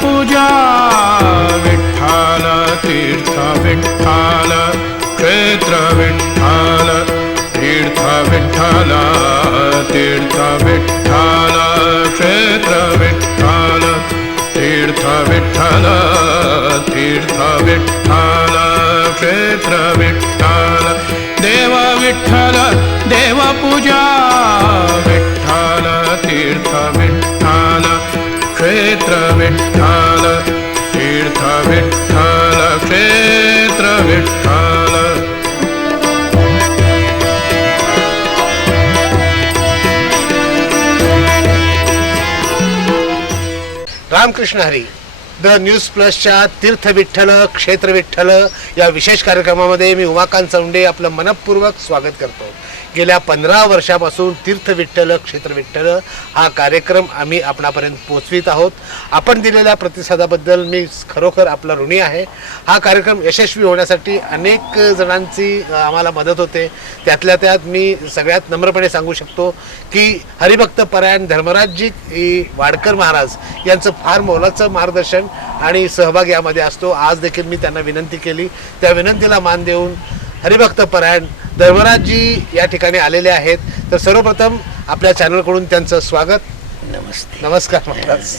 पूजा विठ्ठल तीर्थ विठ्ठल क्षेत्र विठ्ठल तीर्थ विठ्ठल तीर्थ विठ्ठल क्षेत्र विठ्ठल तीर्थ विठ्ठल तीर्थ विठ्ठल क्षेत्र विठ्ठल देव विठ्ठल देव पूजा विठ्ठल तीर्थ विठ्ठल क्षेत्र विठ्ठल तीर्थ विठ्ठल क्षेत्र विठ्ठल. रामकृष्ण हरी. द न्यूज प्लसच्या तीर्थ विठ्ठल क्षेत्र विठ्ठल या विशेष कार्यक्रमामध्ये मी उमाकांत चौंडे आपलं मनपूर्वक स्वागत करतो. गेल्या 15 वर्षापासून तीर्थ विठ्ठल क्षेत्र विठ्ठल हा कार्यक्रम आम्ही आपणापर्यंत पोहोचवित आहोत. आपण दिलेल्या प्रतिसादाबद्दल मी खरोखर आपला ऋणी आहे. हा कार्यक्रम यशस्वी होण्यासाठी अनेक जणांची आम्हाला मदत होते. त्यातल्या त्यात मी सगळ्यात नम्रपणे सांगू शकतो की हरिभक्त परायण धर्मराजजी वाडकर महाराज यांचं फार मोलाचं मार्गदर्शन आणि सहभाग यामध्ये असतो. आज देखील मी त्यांना विनंती केली, त्या विनंतीला मान देऊन हरिभक्त परायण धर्मराजजी या ठिकाणी आलेले आहेत. तर सर्वप्रथम आपल्या चॅनलकडून त्यांचं स्वागत. नमस्ते. नमस्कार महाराज.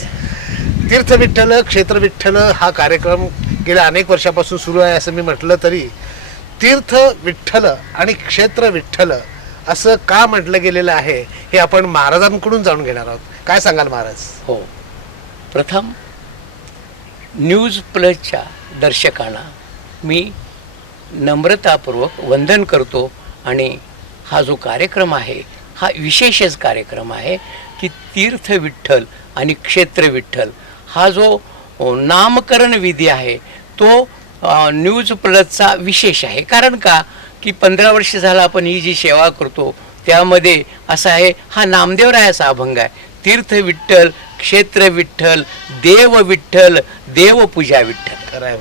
तीर्थ विठ्ठल क्षेत्र विठ्ठल हा कार्यक्रम गेल्या अनेक वर्षापासून सुरू आहे. असं मी म्हटलं तरी तीर्थ विठ्ठल आणि क्षेत्र विठ्ठल असं का म्हटलं गेलेलं आहे हे आपण महाराजांकडून जाणून घेणार आहोत. काय सांगाल महाराज? हो, प्रथम न्यूज प्लसच्या दर्शकांना मी नम्रतापूर्वक वंदन करतो. आणि हा जो कार्यक्रम आहे हा विशेषच कार्यक्रम आहे की तीर्थ विठ्ठल आणि क्षेत्र विठ्ठल हा जो नामकरण विधी आहे तो न्यूज प्लसचा विशेष आहे. कारण का की 15 वर्ष झाला आपण ही जी सेवा करतो त्यामध्ये असं आहे, हा नामदेवरायाचा अभंग आहे. तीर्थ विठ्ठल क्षेत्र विठ्ठल देव विठ्ठल देवपूजा विठ्ठल. खरं आहे.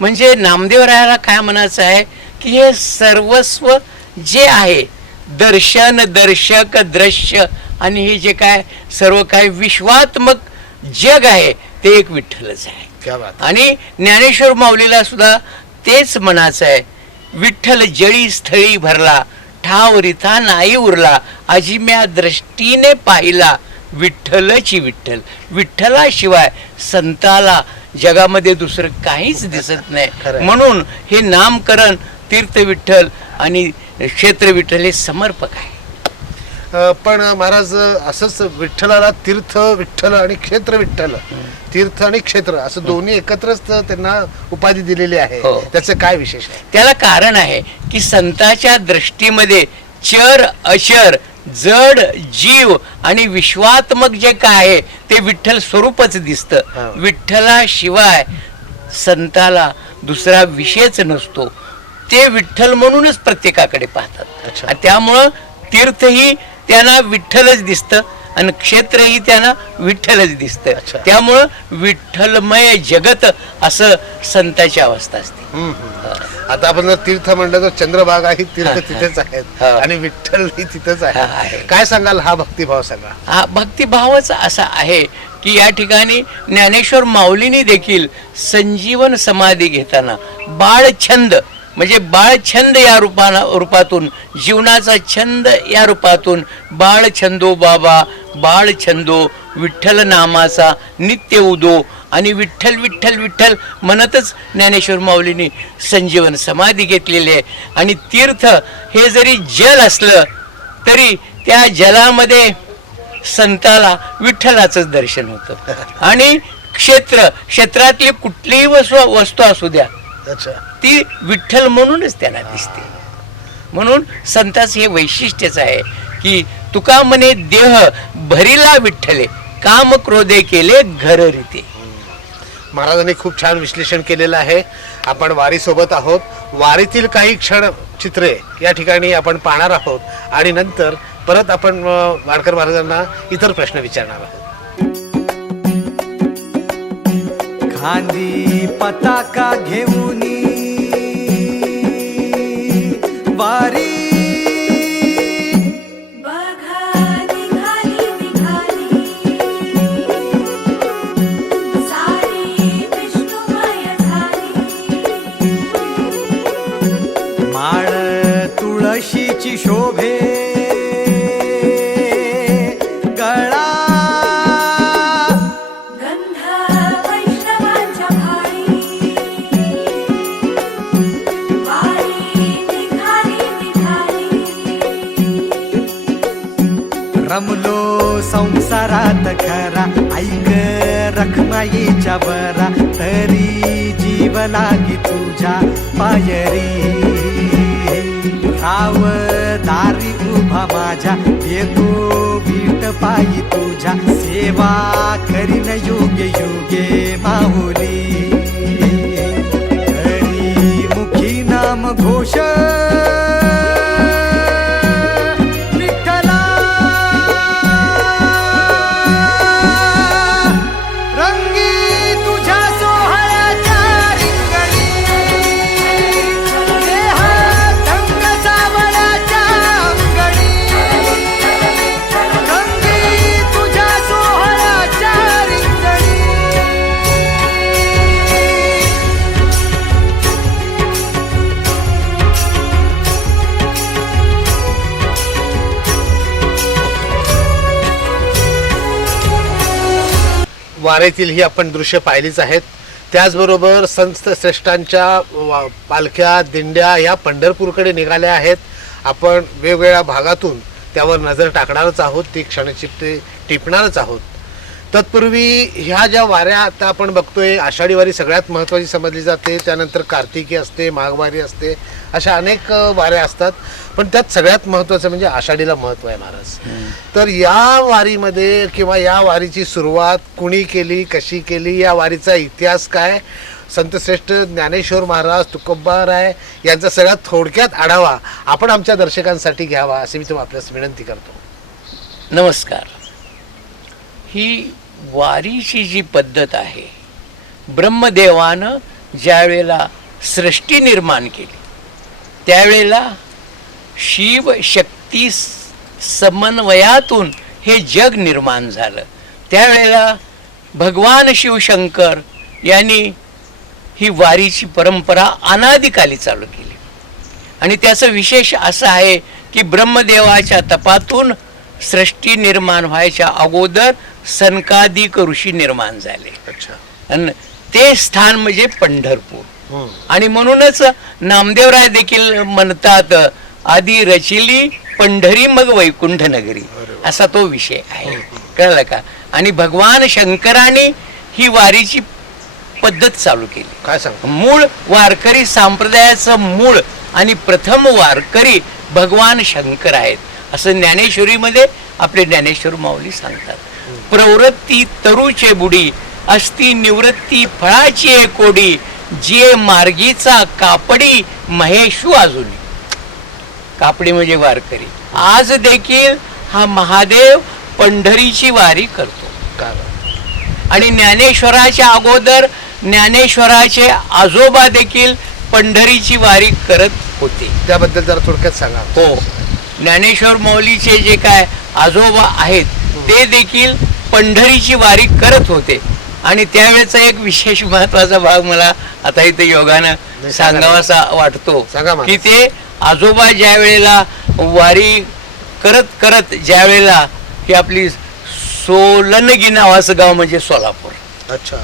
म्हणजे नामदेवरायाला काय म्हणायचं आहे की हे सर्वस्व जे आहे दर्शन दर्शक दृश्य आणि हे जे काय सर्व काय विश्वात्मक जग आहे ते एक विठ्ठलच आहे. क्या बात. आणि ज्ञानेश्वर माऊलीला सुद्धा तेच म्हणायचं आहे, विठ्ठल जळी स्थळी भरला ठाव रिथा नाही उरला अजिम्या दृष्टीने पाहिला विठ्ठलची विठ्ठल. विठ्ठलाशिवाय संताला जगामध्ये दुसरं काहीच दिसत नाही. म्हणून हे नामकरण तीर्थ विठ्ठल आणि क्षेत्र विठ्ठल हे समर्पक आहे. पण महाराज असंच विठ्ठलाला तीर्थ विठ्ठल आणि क्षेत्र विठ्ठल तीर्थ आणि क्षेत्र असं दोन्ही एकत्रच त्यांना उपाधी दिलेली आहे. हो. त्याचं काय विशेष आहे? त्याला कारण आहे की संतांच्या दृष्टीमध्ये चर अचर जड जीव आणि विश्वात्मक जे काय आहे ते विठ्ठल स्वरूपच दिसतं. विठ्ठलाशिवाय संताला दुसरा विषयच नसतो. ते विठ्ठल म्हणूनच प्रत्येकाकडे पाहतात. त्यामुळं तीर्थही त्यांना विठ्ठलच दिसतं आणि क्षेत्रही त्यांना विठ्ठलच दिसतं. त्यामुळं विठ्ठलमय जगत असं संताची अवस्था असते. आता आपण जर तीर्थ म्हणलं तर चंद्रभागा ही तीर्थ तिथेच आहेत आणि विठ्ठल ही तिथेच आहे. काय सांगाल हा भक्तिभाव? सांगा. हा भक्तिभावच असा आहे की या ठिकाणी ज्ञानेश्वर माऊलींनी देखील संजीवन समाधी घेताना बाळछंद म्हणजे बाळछंद या रूपातून जीवनाचा छंद या रूपातून बाळछंदो बाबा बाळछंदो विठ्ठल नामाचा नित्य उदो आणि विठ्ठल विठ्ठल विठ्ठल म्हणतच ज्ञानेश्वर माऊलींनी संजीवन समाधी घेतलेली आहे. आणि तीर्थ हे जरी जल असलं तरी त्या जलामध्ये संताला विठ्ठलाचंच दर्शन होतं. आणि क्षेत्रातली कुठलीही वस्तू असू द्या ती विठ्ठल म्हणूनच त्यांना दिसते. म्हणून संताचं हे वैशिष्ट्यच आहे की तुका म्हणे देह भरिला विठ्ठले काम क्रोधे केले घर रीते. महाराजांनी खूप छान विश्लेषण केलेलं आहे. आपण वारी सोबत आहोत. वारीतील काही क्षण चित्रे या ठिकाणी आपण पाहणार आहोत आणि नंतर परत आपण वाडकर महाराजांना इतर प्रश्न विचारणार आहोत. खांदी पताका घेऊनी वारी बघा निघाली निघाली वारीची शोभे गळा गंध वैष्णवांच्या भाळी वारी निघाली निघाली रमलो संसारात खरा ऐक रखमाईच्या बरा तरी जीव लागी तुझ्या पायरी राव दारी उभा माझ्या येतो भीट पायी तुझ्या सेवा करीन योगे योगे माहुली हरी मुखी नाम घोष विठ्ठला रंगी तुझ्या सोहळ्याच्या रिंगणी देहात रंग सावळ्याच्या अंगणी रंगी तुझ्या सोहळ्याच्या रिंगणी वारीतील ही आपण दृश्य पाहिलीच आहेत. त्याचबरोबर संत श्रेष्ठांच्या पालख्या दिंड्या ह्या पंढरपूरकडे निघाल्या आहेत. आपण वेगवेगळ्या भागातून त्यावर नजर टाकणारच आहोत, ती क्षणचित्ते टिपणारच आहोत. तत्पूर्वी ह्या ज्या वाऱ्या आता आपण बघतोय, आषाढी वारी सगळ्यात महत्त्वाची समजली जाते, त्यानंतर कार्तिकी असते, माघवारी असते, अशा अनेक वाऱ्या असतात. पण त्यात सगळ्यात महत्त्वाचं म्हणजे आषाढीला महत्त्व आहे महाराज. तर या वारीमध्ये किंवा या वारीची सुरुवात कुणी केली, कशी केली, या वारीचा इतिहास काय, संतश्रेष्ठ ज्ञानेश्वर महाराज, तुकोबाराय यांचा सगळ्यात थोडक्यात आढावा आपण आमच्या दर्शकांसाठी घ्यावा असे मी तुम्हाला आपल्यास विनंती करतो. नमस्कार. ही वारीची जी पद्धत आहे, ब्रह्मदेवानं ज्या वेळेला सृष्टी निर्माण केली त्यावेळेला शिव शक्ती समन्वयातून हे जग निर्माण झालं. त्यावेळेला भगवान शिवशंकर यांनी ही वारीची परंपरा अनादिकाली चालू केली. आणि त्याचं विशेष असं आहे की ब्रह्मदेवाच्या तपातून सृष्टी निर्माण व्हायच्या अगोदर सनकादिक ऋषी निर्माण झाले. अच्छा. आणि ते स्थान म्हणजे पंढरपूर. आणि म्हणूनच नामदेवराय देखील म्हणतात, आधी रचिली पंढरी मग वैकुंठ नगरी, असा तो विषय आहे. कळलं का? आणि भगवान शंकराने ही वारीची पद्धत चालू केली. काय सांग? मूळ वारकरी संप्रदायाचं मूळ आणि प्रथम वारकरी भगवान शंकर आहेत असं ज्ञानेश्वरीमध्ये आपले ज्ञानेश्वर माऊली सांगतात. प्रवृत्ती तरुचे बुडी असती निवृत्ती फळाची कोडी, जे मार्गीचा कापडी महेशू अजून. कापडी म्हणजे वारकरी. आज देखील हा महादेव पंढरीची वारी करतो. आणि ज्ञानेश्वराच्या अगोदर ज्ञानेश्वराचे आजोबा देखील पंढरीची वारी करत होते. त्याबद्दल जरा थोडक्यात सांगा. हो, ज्ञानेश्वर माऊलीचे जे काय आजोबा आहेत ते देखील पंढरीची वारी करत होते. आणि त्यावेळेचा एक विशेष महत्वाचा भाग मला आता इथे योगानं सांगावासा वाटतो की ते आजोबा ज्या वेळेला वारी करत करत ज्या वेळेला ही आपली सोलनगी नावाचं गाव म्हणजे सोलापूर, अच्छा,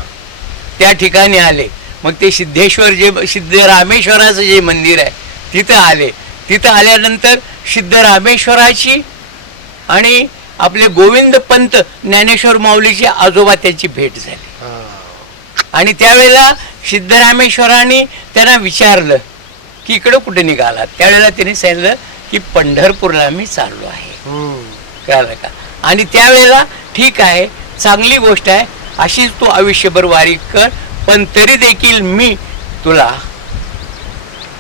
त्या ठिकाणी आले. मग ते सिद्धेश्वर जे सिद्धरामेश्वराचं जे मंदिर आहे तिथं आले. तिथं आल्यानंतर सिद्धरामेश्वराची आणि आपले गोविंद पंत ज्ञानेश्वर माऊलीचे आजोबा त्यांची भेट झाली. आणि त्यावेळेला सिद्धरामेश्वरांनी त्यांना विचारलं की इकडं कुठे निघाला. त्यावेळेला त्यांनी सांगितलं की पंढरपूरला मी चाललो आहे. कळलं का? आणि त्यावेळेला ठीक आहे, चांगली गोष्ट आहे, अशीच तू आयुष्यभर वारी कर, पण तरी देखील मी तुला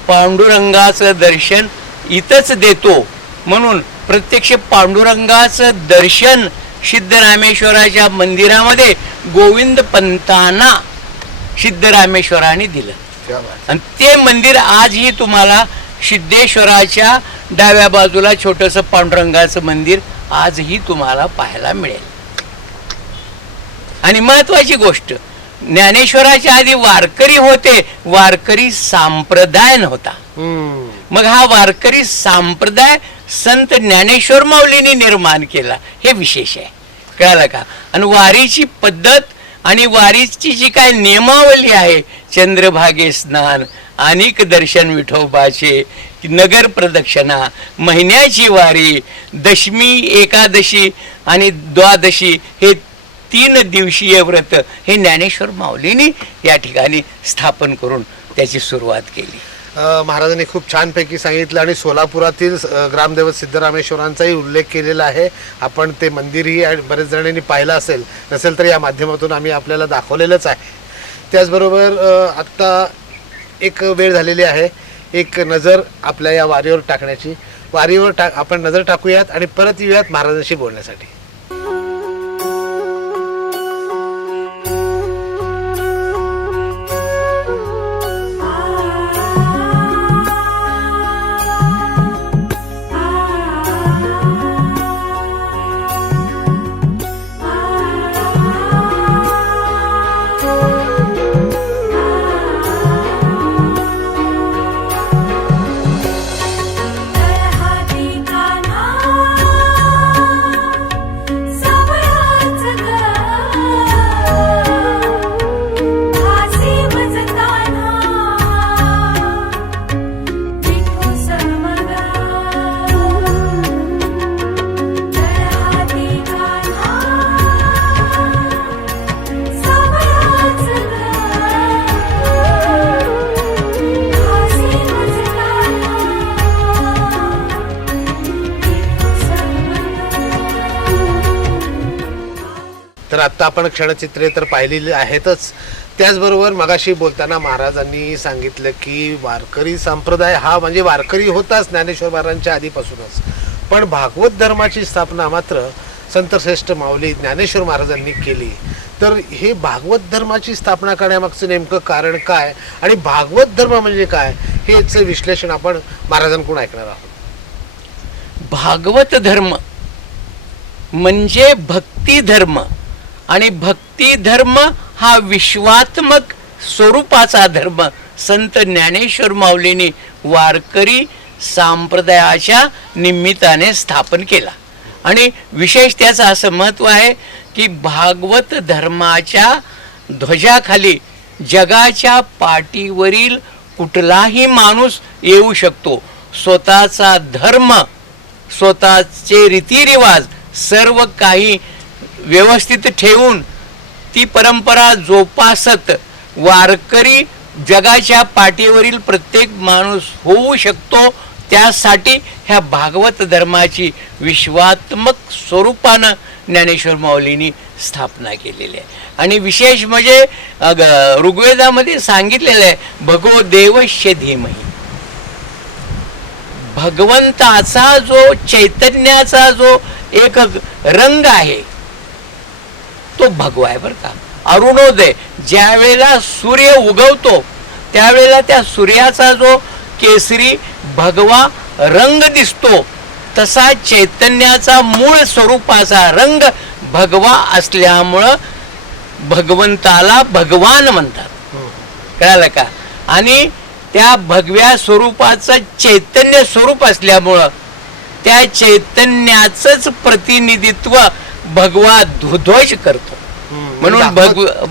पांडुरंगाचं दर्शन इथंच देतो. म्हणून प्रत्यक्ष पांडुरंगाचं दर्शन सिद्धरामेश्वराच्या मंदिरामध्ये गोविंद पंतांना सिद्धरामेश्वराने दिलं. आणि ते मंदिर आजही तुम्हाला सिद्धेश्वराच्या डाव्या बाजूला छोटंसं पांडुरंगाचं मंदिर आजही तुम्हाला पाहायला मिळेल. आणि महत्वाची गोष्ट, ज्ञानेश्वराच्या आधी वारकरी होते, वारकरी संप्रदाय नव्हता. मग हा वारकरी संप्रदाय संत ज्ञानेश्वर माऊलींनी निर्माण केला, हे विशेष आहे. कळालं का? आणि वारीची पद्धत आणि वारीची जी काय नियमावली आहे, चंद्रभागे स्नान, अनेक दर्शन विठोबाचे, नगर प्रदक्षिणा, महिन्याची वारी, दशमी, एकादशी आणि द्वादशी हे 3 दिवसीय व्रत हे ज्ञानेश्वर माऊलींनी या ठिकाणी स्थापन करून त्याची सुरुवात केली. महाराजांनी खूप छानपैकी सांगितलं आणि सोलापुरातील ग्रामदैवत सिद्धरामेश्वरांचाही उल्लेख केलेला आहे. आपण ते मंदिरही बरेच जणांनी पाहिलं नसेल तर या माध्यमातून आम्ही आपल्याला दाखवलेलंच आहे. त्याचबरोबर आत्ता एक वेळ झालेली आहे एक नजर आपल्या या वारीवर टाकण्याची. वारीवर आपण नजर टाकूयात आणि परत येऊयात महाराजांशी बोलण्यासाठी. हाती काना सावळाच ग हासी मजताना विठू समग हाती काना सावळाच ग हासी मजताना तर आत्ता आपण क्षणचित्रे तर पाहिलेली आहेतच. त्याचबरोबर मगाशी बोलताना महाराजांनी सांगितलं की वारकरी संप्रदाय हा म्हणजे वारकरी होताच ज्ञानेश्वर महाराजांच्या आधीपासूनच, पण भागवत धर्माची स्थापना मात्र संतश्रेष्ठ माऊली ज्ञानेश्वर महाराजांनी केली. तर हे भागवत धर्माची स्थापना करण्यामागचं नेमकं कारण काय आणि भागवत धर्म म्हणजे काय हेच विश्लेषण आपण महाराजांकडून ऐकणार आहोत. भागवत धर्म म्हणजे भक्ती धर्म आणि भक्ती धर्म हा विश्वात्मक स्वरूपाचा धर्म संत ज्ञानेश्वर माऊलींनी वारकरी संप्रदायाच्या निमित्ताने स्थापन केला. आणि विशेष त्याचं असं महत्त्व आहे की भागवत धर्माच्या ध्वजाखाली जगाच्या पाठीवरील कुठलाही माणूस येऊ शकतो. स्वतःचा धर्म, स्वतःचे रीतिरिवाज सर्व काही व्यवस्थित ठेवून ती परंपरा जोपासत वारकरी जगाच्या पाठीवरील प्रत्येक माणूस होऊ शकतो. त्यासाठी ह्या भागवत धर्माची विश्वात्मक स्वरूपानं ज्ञानेश्वर माऊलींनी स्थापना केलेली आहे. आणि विशेष म्हणजे ऋग्वेदामध्ये सांगितलेलं आहे, भगवो देवस्य धीमहि, भगवंताचा जो चैतन्याचा जो एक रंग आहे तो भगवा आहे बरं का. अरुणोदय ज्या वेळेला सूर्य उगवतो त्यावेळेला त्या सूर्याचा जो केसरी भगवा रंग दिसतो तसा चैतन्याचा मूळ स्वरूपाचा रंग भगवा असल्यामुळं भगवंताला भगवान म्हणतात. कळालं का? आणि त्या भगव्या स्वरूपाचं चैतन्य स्वरूप असल्यामुळं त्या चैतन्याचंच प्रतिनिधित्व भगवा ध्वज करतो. म्हणून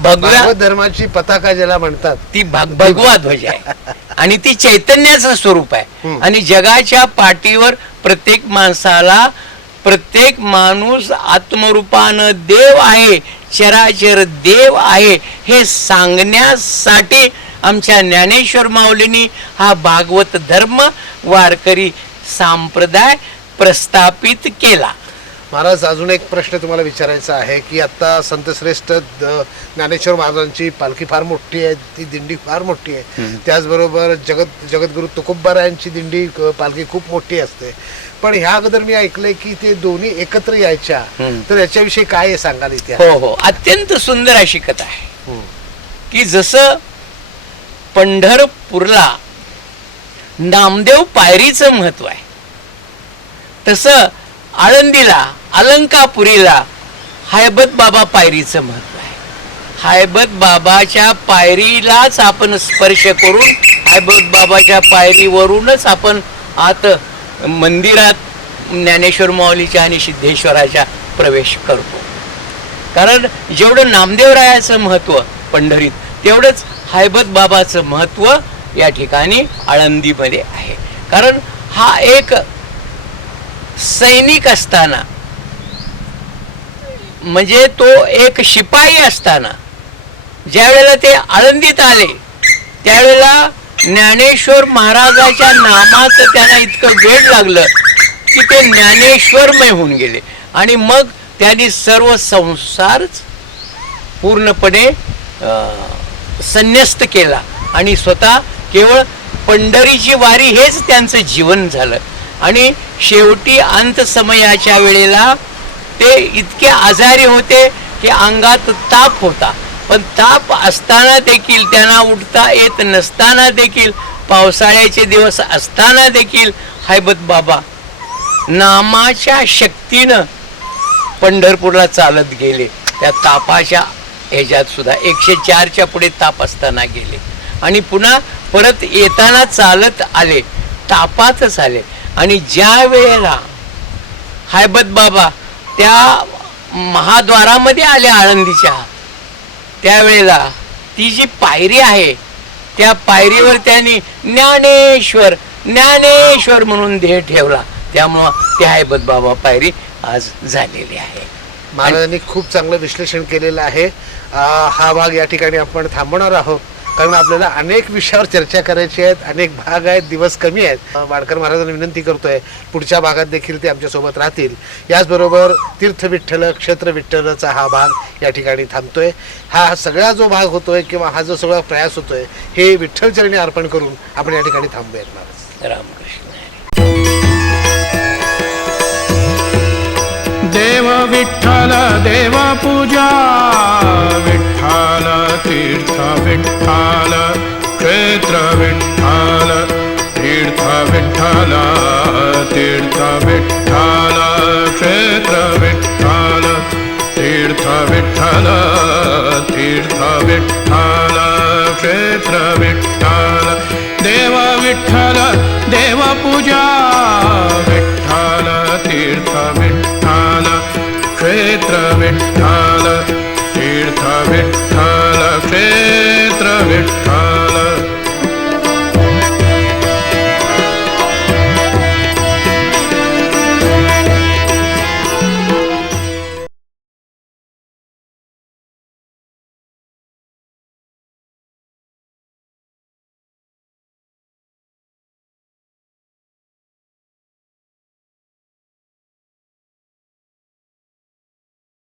भगव्या धर्माची पताका ज्याला म्हणतात ती भगवा ध्वज आहे आणि ती चैतन्याचं स्वरूप आहे. आणि जगाच्या पाठीवर प्रत्येक माणसाला, प्रत्येक माणूस आत्मरूपानं देव आहे, चराचर देव आहे हे सांगण्यासाठी आमच्या ज्ञानेश्वर माऊलींनी हा भागवत धर्म वारकरी संप्रदाय प्रस्थापित केला. महाराज, अजून एक प्रश्न तुम्हाला विचारायचा आहे की आता संतश्रेष्ठ ज्ञानेश्वर महाराजांची पालखी फार मोठी आहे, ती दिंडी फार मोठी आहे. त्याचबरोबर जगद्गुरु तुकोबारायांची दिंडी पालखी खूप मोठी असते. पण ह्या अगोदर मी ऐकलंय की ते दोन्ही एकत्र यायच्या, तर याच्याविषयी काय सांगाल इथे? हो, अत्यंत सुंदर अशी कथा आहे की जसं पंढरपूरला नामदेव पायरीचं महत्व आहे तसं आळंदीला, अलंकापुरीला हैबत बाबा पायरीचं महत्व आहे. हैबत बाबाच्या पायरीलाच आपण स्पर्श करून साईबाबा बाबाच्या पायरीवरूनच आपण आत मंदिरात ज्ञानेश्वर माऊलीच्या आणि सिद्धेश्वराच्या प्रवेश करतो. कारण जेवढं नामदेवरायाचं महत्त्व पंढरीत तेवढंच हैबत बाबाचं महत्त्व या ठिकाणी आळंदीमध्ये आहे. कारण हा एक सैनिक असताना, म्हणजे तो एक शिपाई असताना ज्या वेळेला ते आळंदीत आले त्यावेळेला ज्ञानेश्वर महाराजाच्या नामाचं त्यांना इतकं वेड लागलं की ते ज्ञानेश्वरमय होऊन गेले. आणि मग त्यांनी सर्व संसारच पूर्णपणे संन्यस्त केला आणि स्वतः केवळ पंढरीची वारी हेच त्यांचं जीवन झालं. आणि शेवटी अंतसमयाच्या वेळेला ते इतके आजारी होते की अंगात ताप होता. पण ताप असताना देखील, त्यांना उठता येत नसताना देखील, पावसाळ्याचे दिवस असताना देखील हैबत बाबा नामाच्या शक्तीनं पंढरपूरला चालत गेले. त्या तापाच्या ह्याच्यात सुद्धा 104च्या पुढे ताप असताना गेले आणि पुन्हा परत येताना चालत आले, तापातच आले. आणि ज्या वेळेला हैबत बाबा त्या महाद्वारामध्ये आले आळंदीच्या, त्यावेळेला ती जी पायरी आहे त्या पायरीवर त्यांनी ज्ञानेश्वर ज्ञानेश्वर म्हणून देह ठेवला. त्यामुळं ती हैबत बाबा पायरी आज झालेली आहे. महाराजांनी खूप चांगलं विश्लेषण केलेलं आहे. हा भाग या ठिकाणी आपण थांबवणार आहोत कारण आपल्याला अनेक विषयावर चर्चा करायची आहेत, अनेक भाग आहेत, दिवस कमी आहेत. वाडकर महाराजांना विनंती करतोय पुढच्या भागात देखील ते आमच्यासोबत राहतील. याचबरोबर तीर्थ विठ्ठल क्षेत्र विठ्ठलचा हा भाग या ठिकाणी थांबतोय. हा सगळा जो भाग होतोय किंवा हा जो सगळा प्रयास होतोय हे विठ्ठलचरणी अर्पण करून आपण या ठिकाणी थांबूयात महाराज. रामकृष्ण. देव विठ्ठल देव पूजा विठ्ठल तीर्थ विठ्ठल क्षेत्र विठ्ठल तीर्थ विठ्ठल तीर्थ विठ्ठल क्षेत्र विठ्ठल तीर्थ विठ्ठल तीर्थ विठ्ठल क्षेत्र विठ्ठल देव विठ्ठल देव पूजा